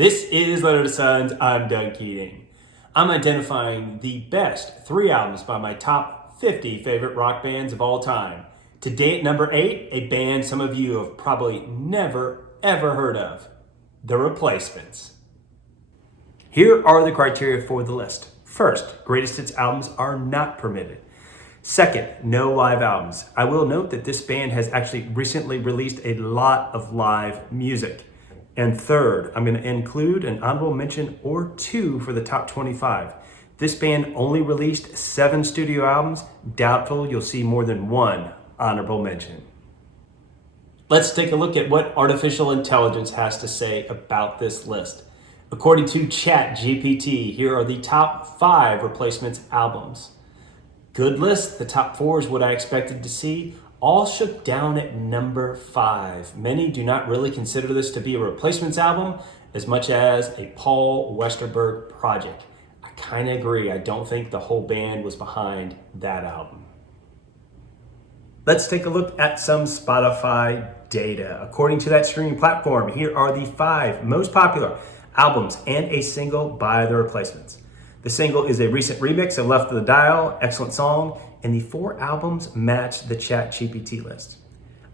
This is Letter to Sons. I'm Doug Keating. I'm identifying the best 3 albums by my top 50 favorite rock bands of all time. Today at number 8, a band some of you have probably never ever heard of, The Replacements. Here are the criteria for the list. First, greatest hits albums are not permitted. Second, no live albums. I will note that this band has actually recently released a lot of live music. And third, I'm going to include an honorable mention or 2 for the top 25. This band only released 7 studio albums. Doubtful you'll see more than 1 honorable mention. Let's take a look at what artificial intelligence has to say about this list. According to ChatGPT, here are the top 5 Replacements albums. Good list. The top 4 is what I expected to see. All shook down at number 5. Many do not really consider this to be a Replacements album as much as a Paul Westerberg project. I kind of agree. I don't think the whole band was behind that album. Let's take a look at some Spotify data. According to that streaming platform, here are the 5 most popular albums and a single by The Replacements. The single is a recent remix of Left of the Dial, excellent song, and the 4 albums match the ChatGPT list.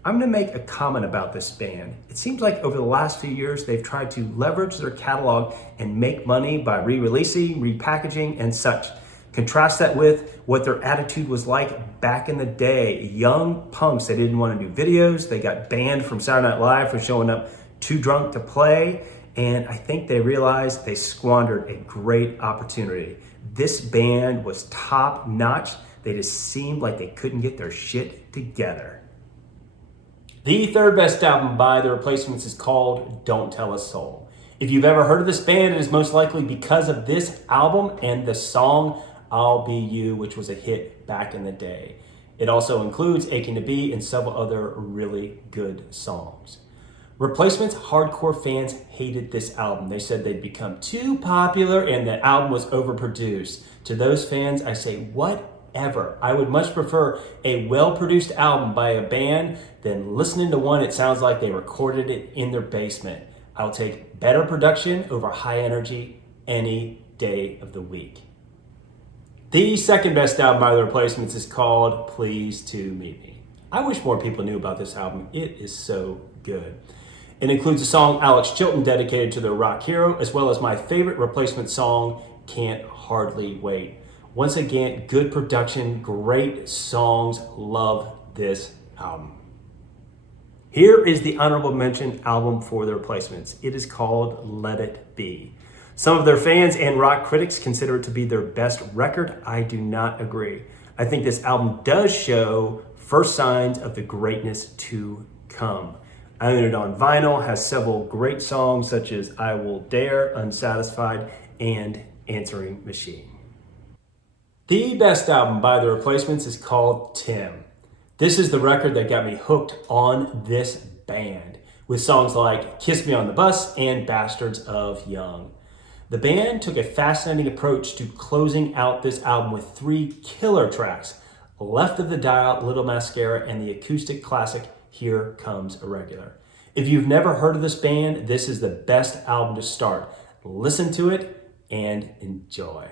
I'm going to make a comment about this band. It seems like over the last few years, they've tried to leverage their catalog and make money by re-releasing, repackaging, and such. Contrast that with what their attitude was like back in the day. Young punks, they didn't want to do videos. They got banned from Saturday Night Live for showing up too drunk to play. And I think they realized they squandered a great opportunity. This band was top notch. They just seemed like they couldn't get their shit together. The third best album by The Replacements is called Don't Tell a Soul. If you've ever heard of this band, it is most likely because of this album and the song I'll Be You, which was a hit back in the day. It also includes Aching to Be and several other really good songs. Replacements hardcore fans hated this album. They said they'd become too popular and the album was overproduced. To those fans, I say, whatever. I would much prefer a well-produced album by a band than listening to one it sounds like they recorded it in their basement. I'll take better production over high energy any day of the week. The second best album by The Replacements is called Please to Meet Me. I wish more people knew about this album. It is so good. It includes a song Alex Chilton dedicated to their rock hero, as well as my favorite Replacement song, Can't Hardly Wait. Once again, good production, great songs. Love this album. Here is the honorable mention album for The Replacements. It is called Let It Be. Some of their fans and rock critics consider it to be their best record. I do not agree. I think this album does show first signs of the greatness to come. I own it on vinyl, has several great songs such as I Will Dare, Unsatisfied, and Answering Machine. The best album by The Replacements is called Tim. This is the record that got me hooked on this band, with songs like Kiss Me on the Bus and Bastards of Young. The band took a fascinating approach to closing out this album with 3 killer tracks, Left of the Dial, Little Mascara, and the acoustic classic Here Comes a Regular. If you've never heard of this band, this is the best album to start. Listen to it and enjoy.